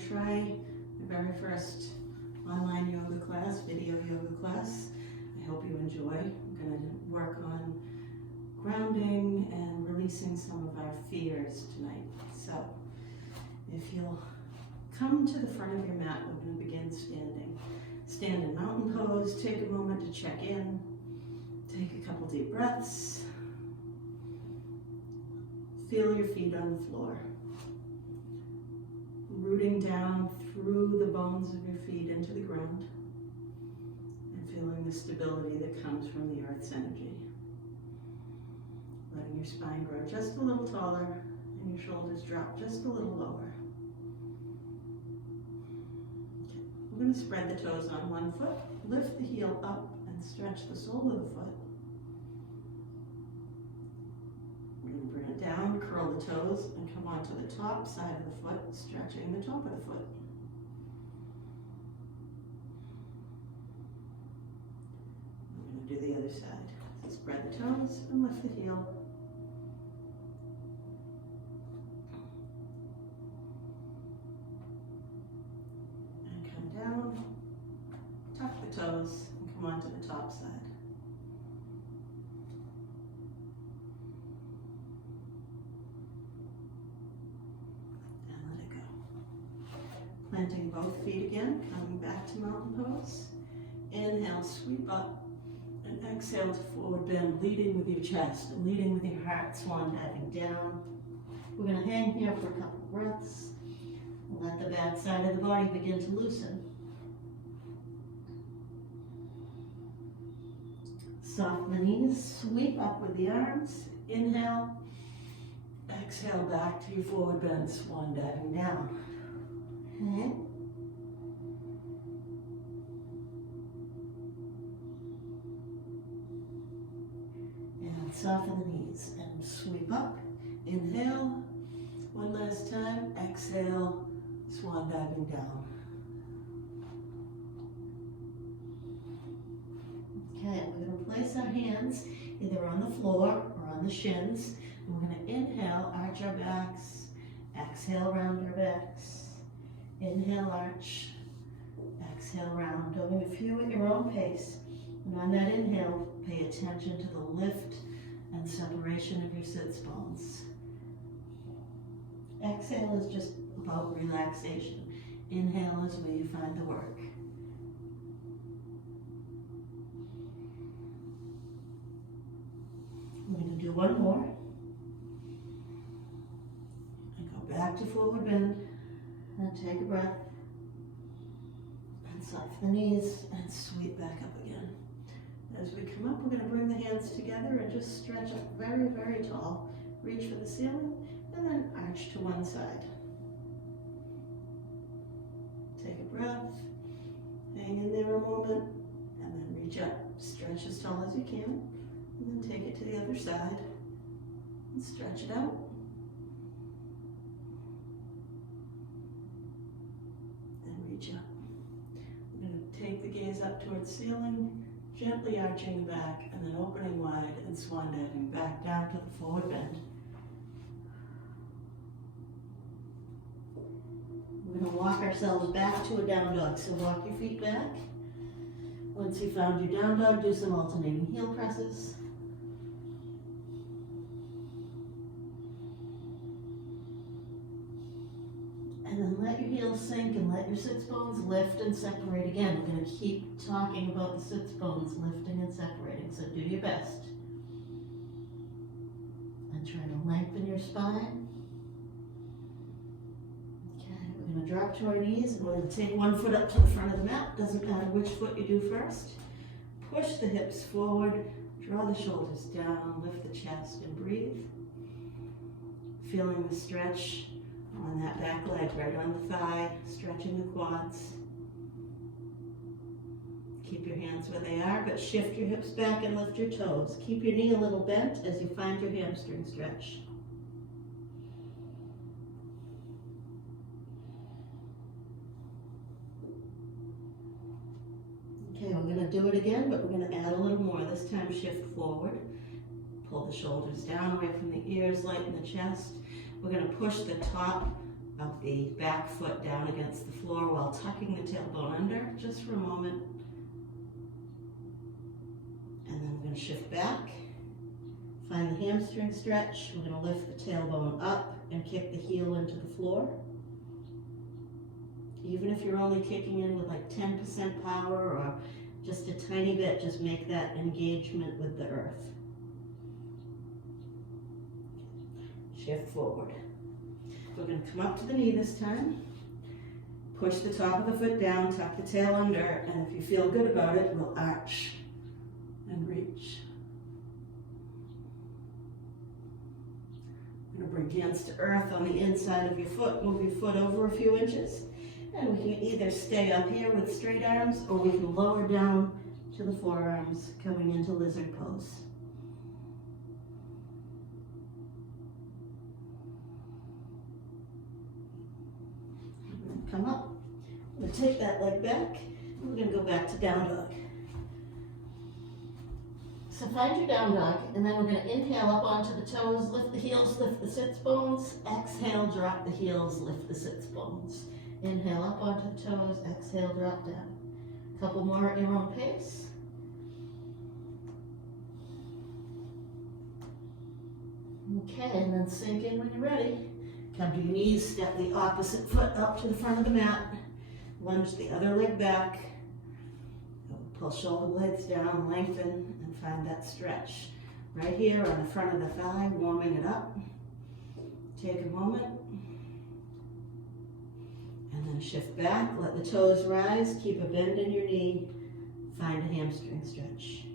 to try my very first online yoga class, video yoga class. I hope you enjoy. I'm going to work on grounding and releasing some of our fears tonight. So if you'll come to the front of your mat, we're going to begin standing. Stand in mountain pose. Take a moment to check in. Take a couple deep breaths. Feel your feet on the floor. Rooting down through the bones of your feet into the ground and feeling the stability that comes from the earth's energy. Letting your spine grow just a little taller and your shoulders drop just a little lower. Okay. We're going to spread the toes on one foot, lift the heel up and stretch the sole of the foot. We're going to bring it down, curl the toes, and come onto the top side of the foot, stretching the top of the foot. We're going to do the other side. So spread the toes and lift the heel. And come down, tuck the toes, and come onto the top side. Planting both feet again, coming back to mountain pose. Inhale, sweep up, and exhale to forward bend, leading with your chest and leading with your heart, swan diving down. We're going to hang here for a couple of breaths. Let the back side of the body begin to loosen. Soften the knees, sweep up with the arms. Inhale, exhale back to your forward bend, swan diving down. Okay. And soften the knees and sweep up. Inhale. One last time. Exhale. Swan diving down. Okay, we're going to place our hands either on the floor or on the shins. And we're going to inhale, arch our backs. Exhale, round our backs. Inhale, arch. Exhale, round. Doing a few at your own pace. And on that inhale, pay attention to the lift and separation of your sits bones. Exhale is just about relaxation. Inhale is where you find the work. We're going to do one more. And go back to forward bend. And take a breath, and soften the knees, and sweep back up again. As we come up, we're going to bring the hands together and just stretch up very, very tall. Reach for the ceiling, and then arch to one side. Take a breath, hang in there a moment, and then reach up. Stretch as tall as you can, and then take it to the other side, and stretch it out. Reach up. We're going to take the gaze up towards the ceiling, gently arching the back, and then opening wide and swan diving back down to the forward bend. We're going to walk ourselves back to a down dog. So walk your feet back. Once you've found your down dog, do some alternating heel presses. And then let your heels sink and let your sits bones lift and separate again. We're going to keep talking about the sits bones lifting and separating, so do your best. And try to lengthen your spine. Okay, we're going to drop to our knees and we're going to take one foot up to the front of the mat. Doesn't matter which foot you do first. Push the hips forward, draw the shoulders down, lift the chest and breathe. Feeling the stretch on that back leg, right on the thigh, stretching the quads. Keep your hands where they are, but shift your hips back and lift your toes. Keep your knee a little bent as you find your hamstring stretch. Okay, we're going to do it again, but we're going to add a little more. This time shift forward. Pull the shoulders down away from the ears, lighten the chest. We're going to push the top of the back foot down against the floor while tucking the tailbone under, just for a moment. And then we're going to shift back. Find the hamstring stretch. We're going to lift the tailbone up and kick the heel into the floor. Even if you're only kicking in with like 10% power or just a tiny bit, just make that engagement with the earth. Shift forward. We're going to come up to the knee this time. Push the top of the foot down, tuck the tail under, and if you feel good about it, we'll arch and reach. You're going to bring hands to earth on the inside of your foot. Move your foot over a few inches. And we can either stay up here with straight arms, or we can lower down to the forearms, coming into lizard pose. Come up. We're going to take that leg back. We're going to go back to down dog. So find your down dog, and then we're going to inhale up onto the toes, lift the heels, lift the sits bones. Exhale, drop the heels, lift the sits bones. Inhale up onto the toes, exhale, drop down. A couple more at your own pace. Okay, and then sink in when you're ready. Come to your knees, step the opposite foot up to the front of the mat. Lunge the other leg back. Pull shoulder blades down, lengthen, and find that stretch. Right here on the front of the thigh, warming it up. Take a moment. And then shift back, let the toes rise, keep a bend in your knee. Find a hamstring stretch.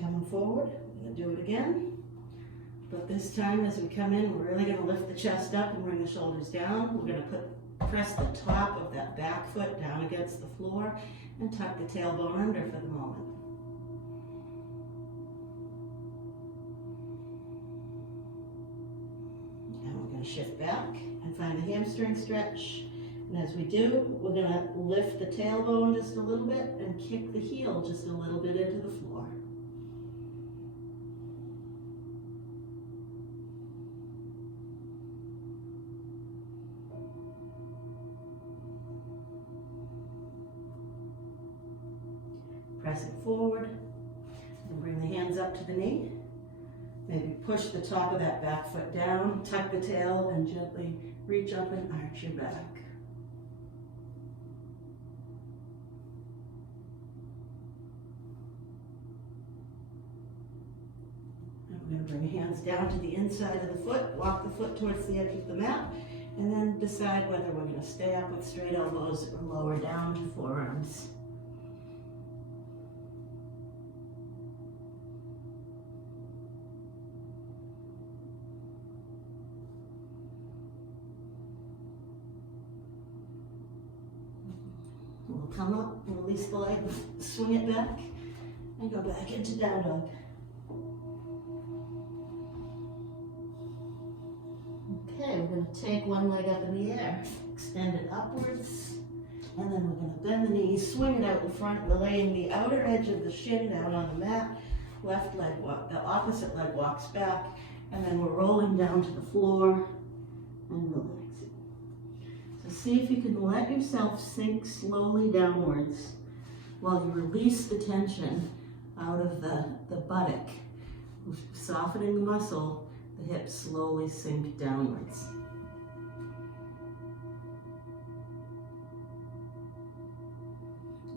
Coming forward, we're going to do it again. But this time as we come in, we're really going to lift the chest up and bring the shoulders down. We're going to press the top of that back foot down against the floor and tuck the tailbone under for the moment. And we're going to shift back and find the hamstring stretch. And as we do, we're going to lift the tailbone just a little bit and kick the heel just a little bit into the floor. Press it forward and bring the hands up to the knee. Maybe push the top of that back foot down, tuck the tail, and gently reach up and arch your back. And we're going to bring hands down to the inside of the foot, walk the foot towards the edge of the mat, and then decide whether we're going to stay up with straight elbows or lower down to forearms. We'll come up, release the leg, swing it back, and go back into down dog. Okay, we're going to take one leg up in the air, extend it upwards, and then we're going to bend the knees, swing it out in front. We're laying the outer edge of the shin down on the mat. Left leg walk, the opposite leg walks back, and then we're rolling down to the floor and relaxing. So see if you can let yourself sink slowly downwards while you release the tension out of the buttock. Softening the muscle, the hips slowly sink downwards.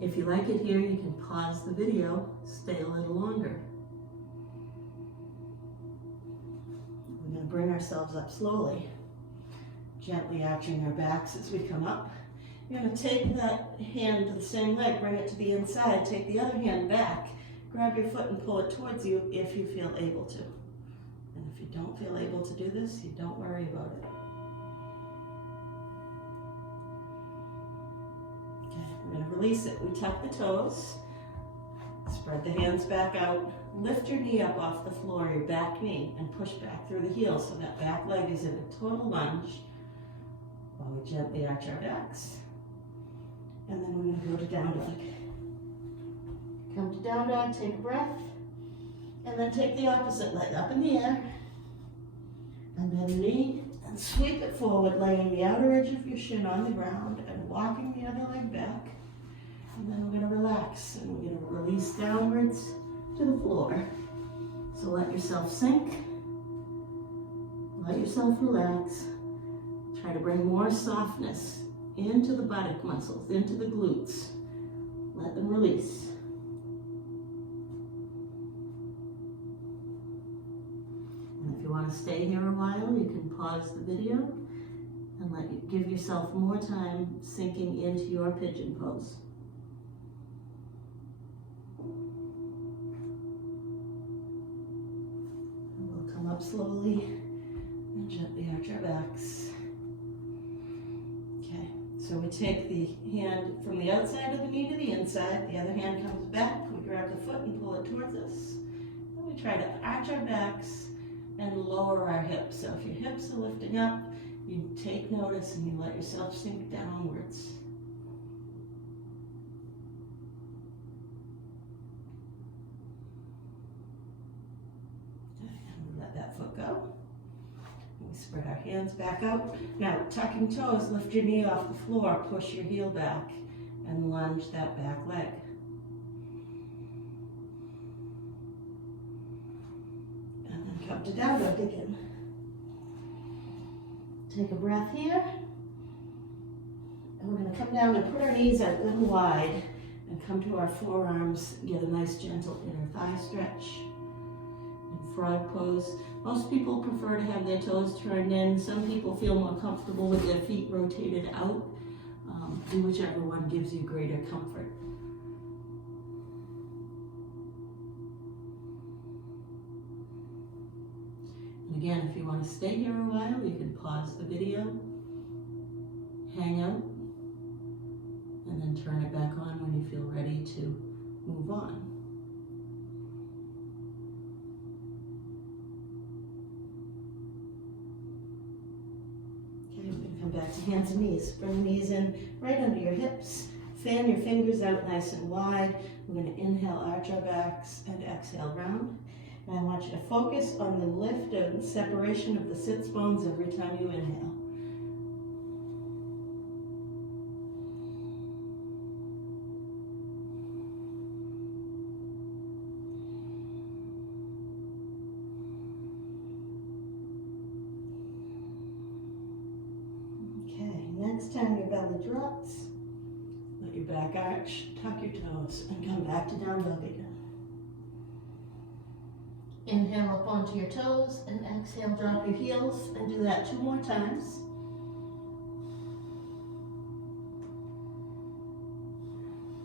If you like it here, you can pause the video, stay a little longer. We're going to bring ourselves up slowly, gently arching our backs as we come up. You're going to take that hand to the same leg, bring it to the inside, take the other hand back, grab your foot and pull it towards you if you feel able to. And if you don't feel able to do this, you don't worry about it. Okay, we're going to release it. We tuck the toes, spread the hands back out, lift your knee up off the floor, your back knee, and push back through the heel so that back leg is in a total lunge while we gently arch our backs. And then we're going to go to down dog. come to down dog, take a breath, and then take the opposite leg up in the air, and bend the knee, and sweep it forward, laying the outer edge of your shin on the ground, and walking the other leg back. And then we're gonna relax, and we're gonna release downwards to the floor. So let yourself sink, let yourself relax. Try to bring more softness into the buttock muscles, into the glutes. Let them release. And if you want to stay here a while, you can pause the video and give yourself more time sinking into your pigeon pose. And we'll come up slowly and gently arch our backs. Okay, so we take the hand from the outside of the knee to the inside, the other hand comes back, we grab the foot and pull it towards us. And we try to arch our backs and lower our hips. So if your hips are lifting up, you take notice and you let yourself sink downwards. And we let that foot go. We spread our hands back out. Now, tucking toes, lift your knee off the floor, push your heel back, and lunge that back leg. And then come to down dog again. Take a breath here. And we're going to come down and put our knees out good and wide, and come to our forearms, get a nice gentle inner thigh stretch. And frog pose. Most people prefer to have their toes turned in. Some people feel more comfortable with their feet rotated out. Do whichever one gives you greater comfort. And again, if you want to stay here a while, you can pause the video, hang out, and then turn it back on when you feel ready to move on. Come back to hands and knees. Bring the knees in right under your hips. Fan your fingers out nice and wide. We're going to inhale, arch our backs, and exhale, round. And I want you to focus on the lift and separation of the sits bones every time you inhale. Next time your belly drops, let your back arch, tuck your toes, and come back to down dog again. Inhale up onto your toes, and exhale, drop your heels, and do that 2 more times.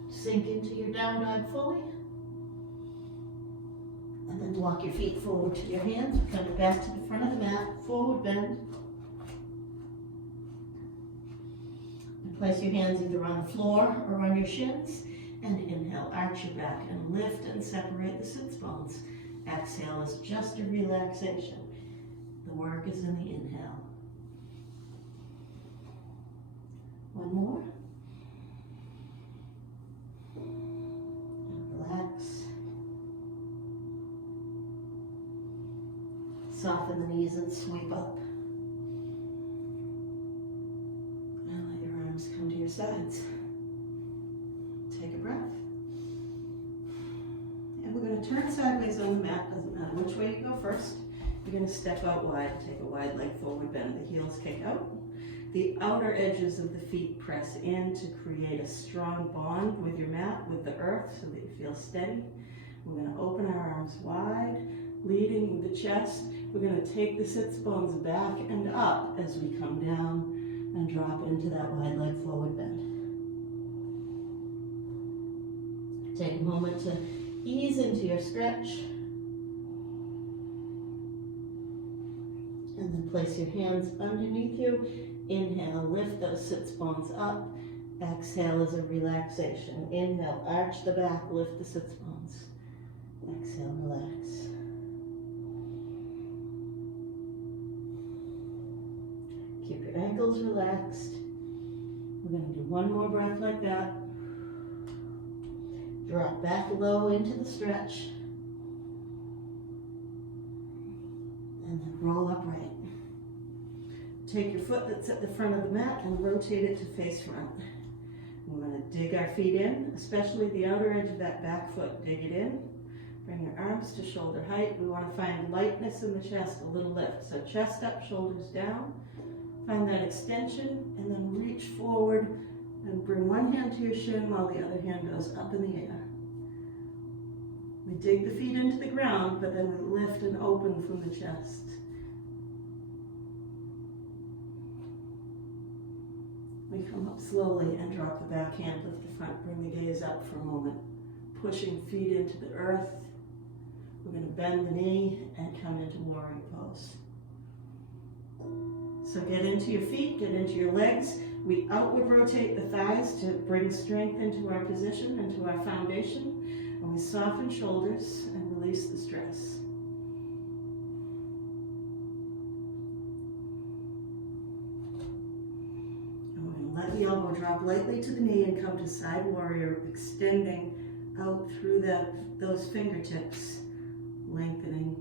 Sink into your down dog fully. And then walk your feet forward to your hands, coming back to the front of the mat, forward bend. Place your hands either on the floor or on your shins, and inhale, arch your back and lift and separate the sits bones. Exhale is just a relaxation. The work is in the inhale. One more. And relax. Soften the knees and sweep up. Come to your sides. Take a breath. And we're going to turn sideways on the mat. Doesn't matter which way you go first. You're going to step out wide. Take a wide leg forward bend. The heels kick out. The outer edges of the feet press in to create a strong bond with your mat, with the earth, so that you feel steady. We're going to open our arms wide, leading the chest. We're going to take the sits bones back and up as we come down and drop into that wide leg forward bend. Take a moment to ease into your stretch. And then place your hands underneath you. Inhale, lift those sits bones up. Exhale is a relaxation. Inhale, arch the back, lift the sits bones. Exhale, relax. Keep your ankles relaxed. We're going to do one more breath like that. drop back low into the stretch. And then roll upright. Take your foot that's at the front of the mat and rotate it to face front. We're going to dig our feet in, especially the outer edge of that back foot. Dig it in. Bring your arms to shoulder height. We want to find lightness in the chest, a little lift. So chest up, shoulders down. Find that extension and then reach forward and bring one hand to your shin while the other hand goes up in the air. We dig the feet into the ground, but then we lift and open from the chest. We come up slowly and drop the back hand, lift the front, bring the gaze up for a moment. Pushing feet into the earth. We're going to bend the knee and come into warrior pose. So get into your feet, get into your legs. We outward rotate the thighs to bring strength into our position, into our foundation. And we soften shoulders and release the stress. And we're going to let the elbow drop lightly to the knee and come to side warrior, extending out through those fingertips, lengthening.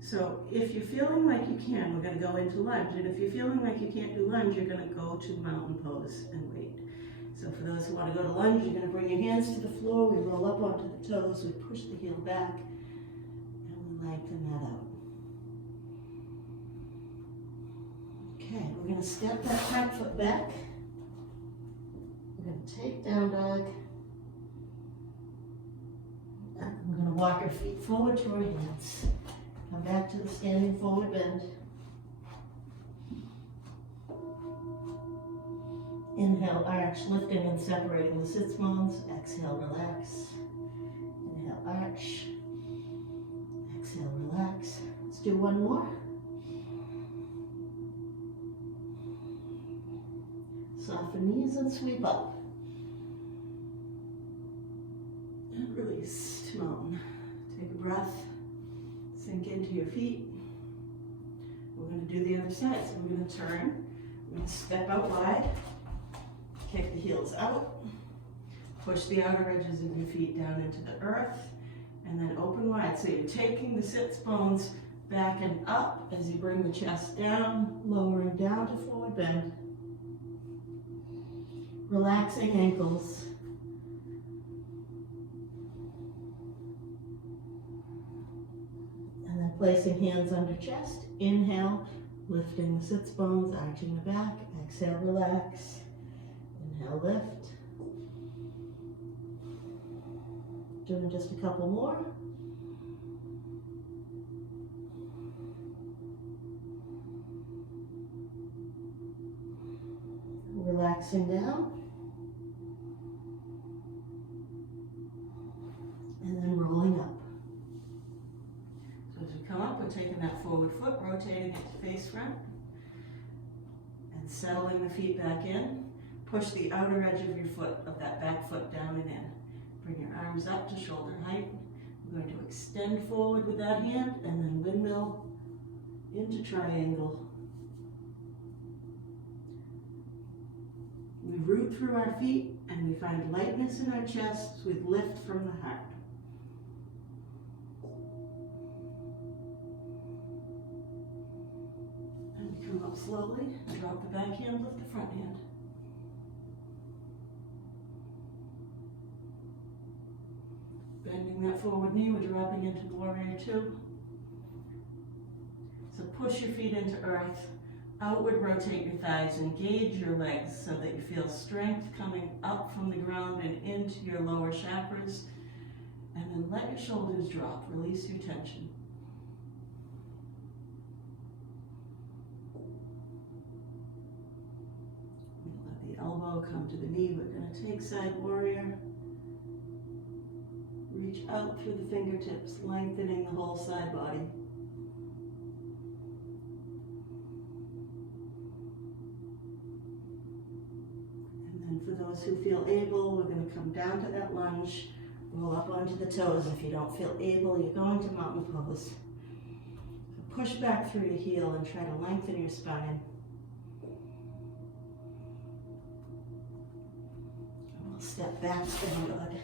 So if you're feeling like you can, we're going to go into lunge. And if you're feeling like you can't do lunge, you're going to go to mountain pose and wait. So for those who want to go to lunge, you're going to bring your hands to the floor. We roll up onto the toes. We push the heel back. And we lengthen that out. Okay, we're going to step that front foot back. We're going to take down dog. And we're going to walk our feet forward to our hands. Come back to the standing forward bend. Inhale, arch, lifting and separating the sits bones. Exhale, relax. Inhale, arch. Exhale, relax. Let's do one more. Soften knees and sweep up. And release to mountain. Take a breath. Sink into your feet. We're going to do the other side. So we're going to turn. We're going to step out wide. Kick the heels out. Push the outer edges of your feet down into the earth. And then open wide. So you're taking the sits bones back and up as you bring the chest down, lowering down to forward bend. Relaxing ankles. And then placing hands under chest. Inhale, lifting the sits bones, arching the back. Exhale, relax. Inhale, lift. Doing just a couple more. Relaxing down. And then rolling up. So as we come up, we're taking that forward foot, rotating it to face front, and settling the feet back in. Push the outer edge of your foot, of that back foot, down and in. Bring your arms up to shoulder height. We're going to extend forward with that hand, and then windmill into triangle. We root through our feet, and we find lightness in our chests with lift from the heart. And we come up slowly, drop the back hand, lift the front hand. Bending that forward knee, we're dropping into warrior two. So push your feet into earth. Outward rotate your thighs, engage your legs so that you feel strength coming up from the ground and into your lower chakras. And then let your shoulders drop, release your tension. Let the elbow come to the knee. We're going to take side warrior. Reach out through the fingertips, lengthening the whole side body. For those who feel able, we're going to come down to that lunge, roll up onto the toes. If you don't feel able, you're going to mountain pose. So push back through your heel and try to lengthen your spine. I'll step back, down dog.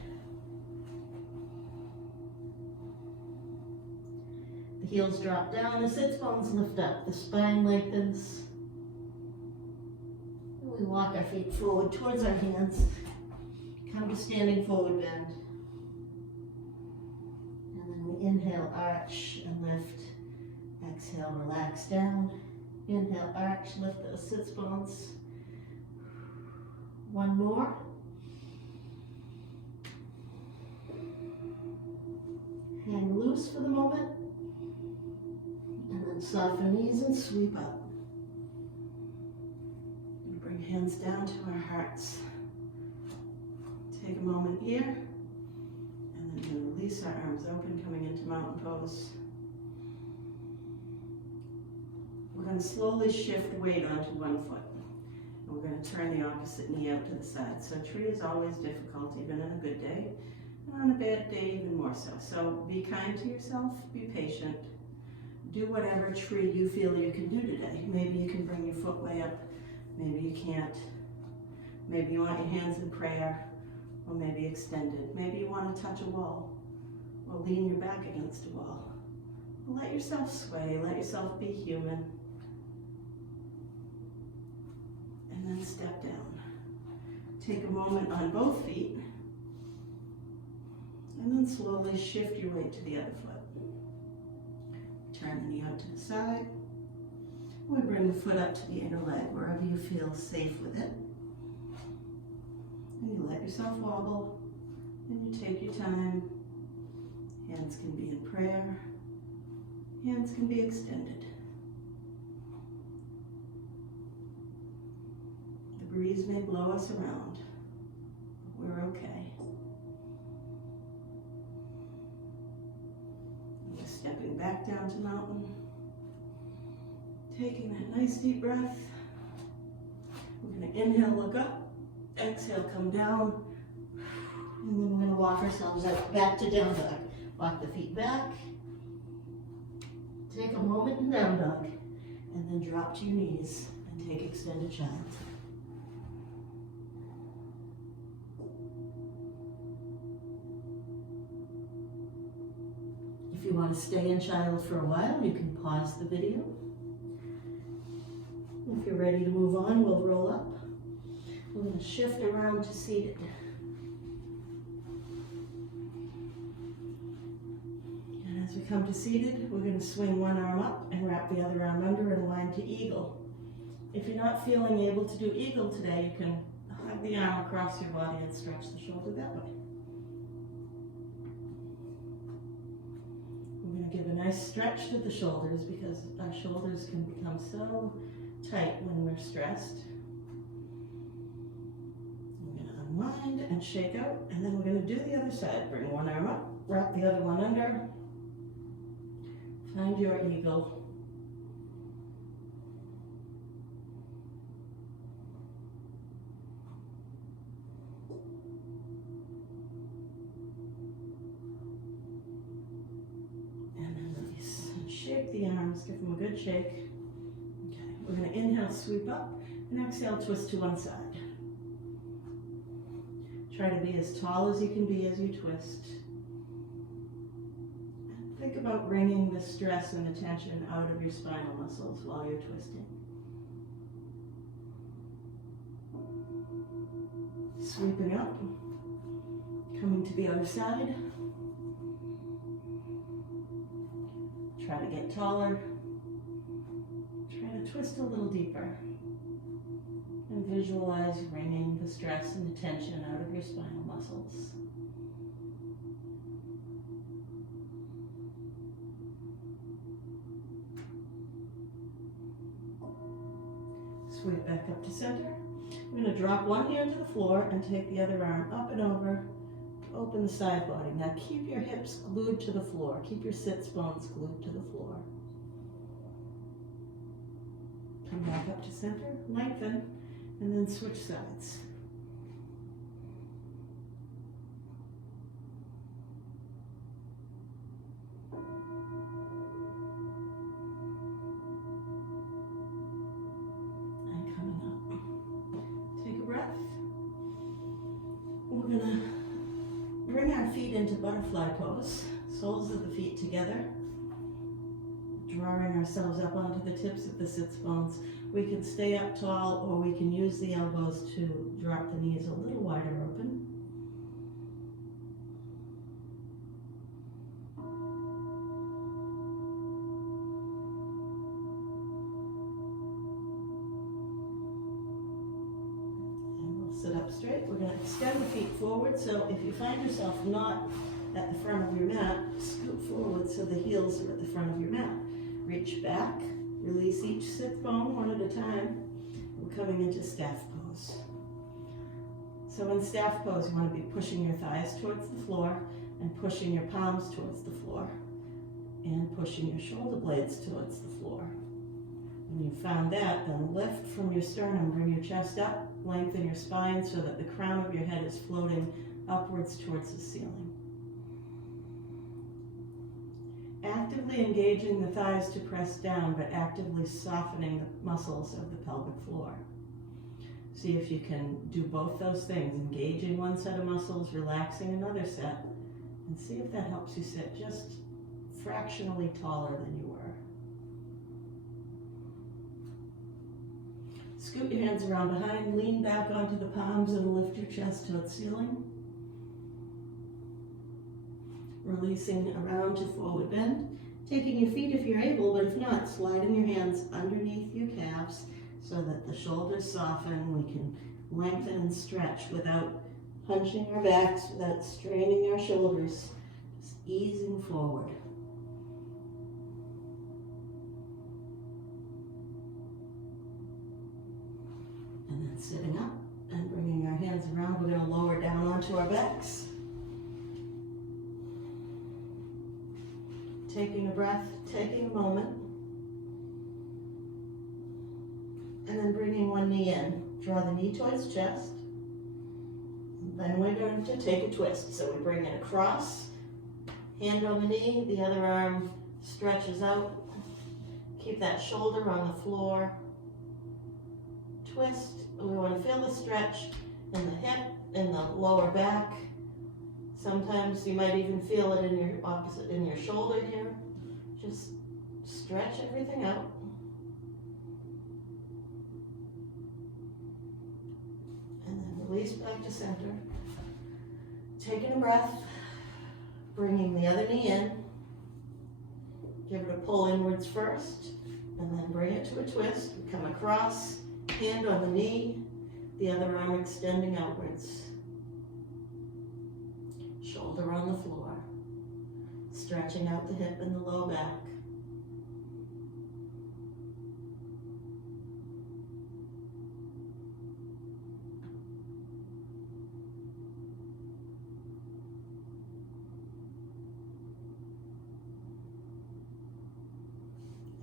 The heels drop down, the sits bones lift up, the spine lengthens. And we walk our feet forward towards our hands. Come to standing forward bend. And then we inhale, arch, and lift. Exhale, relax down. Inhale, arch, lift those sits bones. One more. Hang loose for the moment. And then soften knees and sweep up. And bring hands down to our hearts. Take a moment here. And then we'll release our arms open, coming into mountain pose. We're going to slowly shift weight onto one foot. And we're going to turn the opposite knee out to the side. So tree is always difficult, even on a good day. And on a bad day, even more so. So be kind to yourself, be patient. Do whatever tree you feel you can do today. Maybe you can bring your foot way up. Maybe you can't. Maybe you want your hands in prayer, or maybe extended. Maybe you want to touch a wall, or lean your back against a wall. Let yourself sway, let yourself be human. And then step down. Take a moment on both feet. And then slowly shift your weight to the other foot. Turn the knee out to the side. We bring the foot up to the inner leg, wherever you feel safe with it. And you let yourself wobble. And you take your time. Hands can be in prayer. Hands can be extended. The breeze may blow us around, but we're okay. We're stepping back down to mountain. Taking that nice deep breath. We're going to inhale, look up. Exhale, come down. And then we're going to walk ourselves out back to down dog. Walk the feet back. Take a moment in down dog, and then drop to your knees and take extended child. If you want to stay in child for a while, you can pause the video. If you're ready to move on, we'll roll up. We're going to shift around to seated. As we come to seated, we're going to swing one arm up and wrap the other arm under and align to eagle. If you're not feeling able to do eagle today, you can hug the arm across your body and stretch the shoulder that way. We're going to give a nice stretch to the shoulders because our shoulders can become so tight when we're stressed. We're going to unwind and shake out, and then we're going to do the other side. Bring one arm up, wrap the other one under. Find your eagle. And then release. And shake the arms, give them a good shake. Okay, we're going to inhale, sweep up, and exhale, twist to one side. Try to be as tall as you can be as you twist. Think about bringing the stress and the tension out of your spinal muscles while you're twisting. Sweeping up, coming to the other side. Try to get taller. Try to twist a little deeper. And visualize wringing the stress and the tension out of your spinal muscles. Sweep back up to center. We're going to drop one hand to the floor and take the other arm up and over. Open the side body. Now keep your hips glued to the floor. Keep your sits bones glued to the floor. Come back up to center, lengthen, and then switch sides. we're gonna bring our feet into butterfly pose, soles of the feet together, drawing ourselves up onto the tips of the sits bones. We can stay up tall, or we can use the elbows to drop the knees a little wider open. Sit up straight. We're going to extend the feet forward, so if you find yourself not at the front of your mat, scoot forward so the heels are at the front of your mat. Reach back, release each sit bone one at a time. We're coming into staff pose. So in staff pose, you want to be pushing your thighs towards the floor and pushing your palms towards the floor and pushing your shoulder blades towards the floor. When you've found that, then lift from your sternum, bring your chest up, lengthen your spine so that the crown of your head is floating upwards towards the ceiling. Actively engaging the thighs to press down, but actively softening the muscles of the pelvic floor. See if you can do both those things, engaging one set of muscles, relaxing another set, and see if that helps you sit just fractionally taller than you were. Scoot your hands around behind, lean back onto the palms and lift your chest to the ceiling. Releasing around to forward bend. Taking your feet if you're able, but if not, sliding your hands underneath your calves so that the shoulders soften. We can lengthen and stretch without hunching our backs, without straining our shoulders, just easing forward. And then sitting up and bringing our hands around, we're going to lower down onto our backs. Taking a breath, taking a moment. And then bringing one knee in. Draw the knee towards chest. Then we're going to take a twist. So we bring it across, hand on the knee, the other arm stretches out. Keep that shoulder on the floor. Twist. We want to feel the stretch in the hip, in the lower back. Sometimes you might even feel it in your opposite, in your shoulder here. Just stretch everything out. And then release back to center. Taking a breath, bringing the other knee in. Give it a pull inwards first, and then bring it to a twist. We come across, hand on the knee, the other arm extending outwards. Shoulder on the floor. Stretching out the hip and the low back.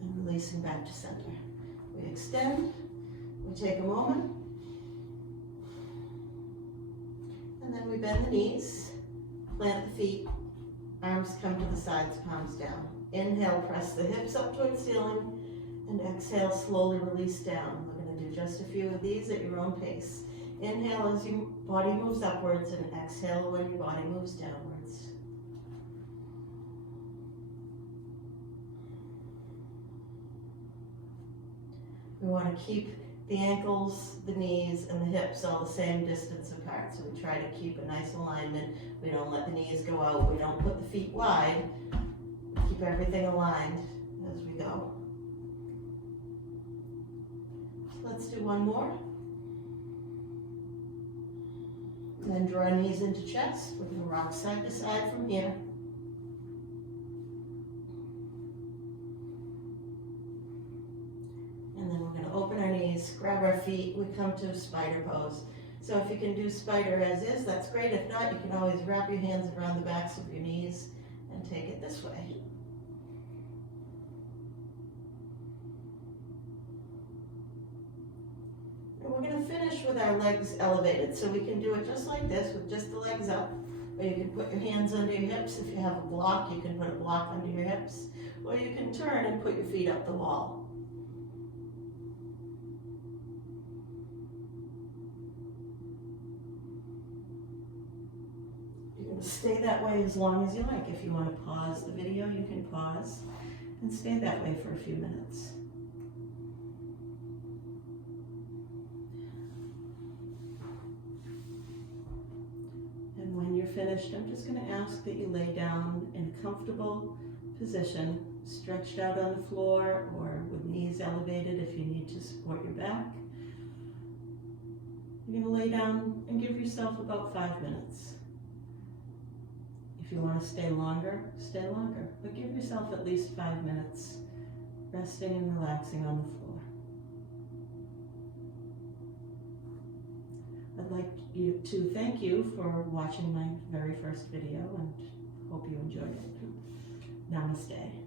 And releasing back to center. We extend. We take a moment, and then we bend the knees, plant the feet, arms come to the sides, palms down. Inhale, press the hips up towards ceiling, and exhale, slowly release down. We're going to do just a few of these at your own pace. Inhale as your body moves upwards, and exhale when your body moves downwards. We want to keep the ankles, the knees, and the hips all the same distance apart. So we try to keep a nice alignment. We don't let the knees go out. We don't put the feet wide. Keep everything aligned as we go. So let's do one more. And then draw knees into chest. We're going to rock side to side from here. Open our knees, grab our feet, we come to spider pose. So if you can do spider as is, that's great. If not, you can always wrap your hands around the backs of your knees and take it this way. And we're going to finish with our legs elevated. So we can do it just like this with just the legs up. Or you can put your hands under your hips. If you have a block, you can put a block under your hips. Or you can turn and put your feet up the wall. stay that way as long as you like. If you want to pause the video, you can pause and stay that way for a few minutes. And when you're finished, I'm just going to ask that you lay down in a comfortable position, stretched out on the floor or with knees elevated if you need to support your back. You're going to lay down and give yourself about 5 minutes. If you want to stay longer, but give yourself at least 5 minutes resting and relaxing on the floor. I'd like you to thank you for watching my very first video and hope you enjoyed it. Namaste.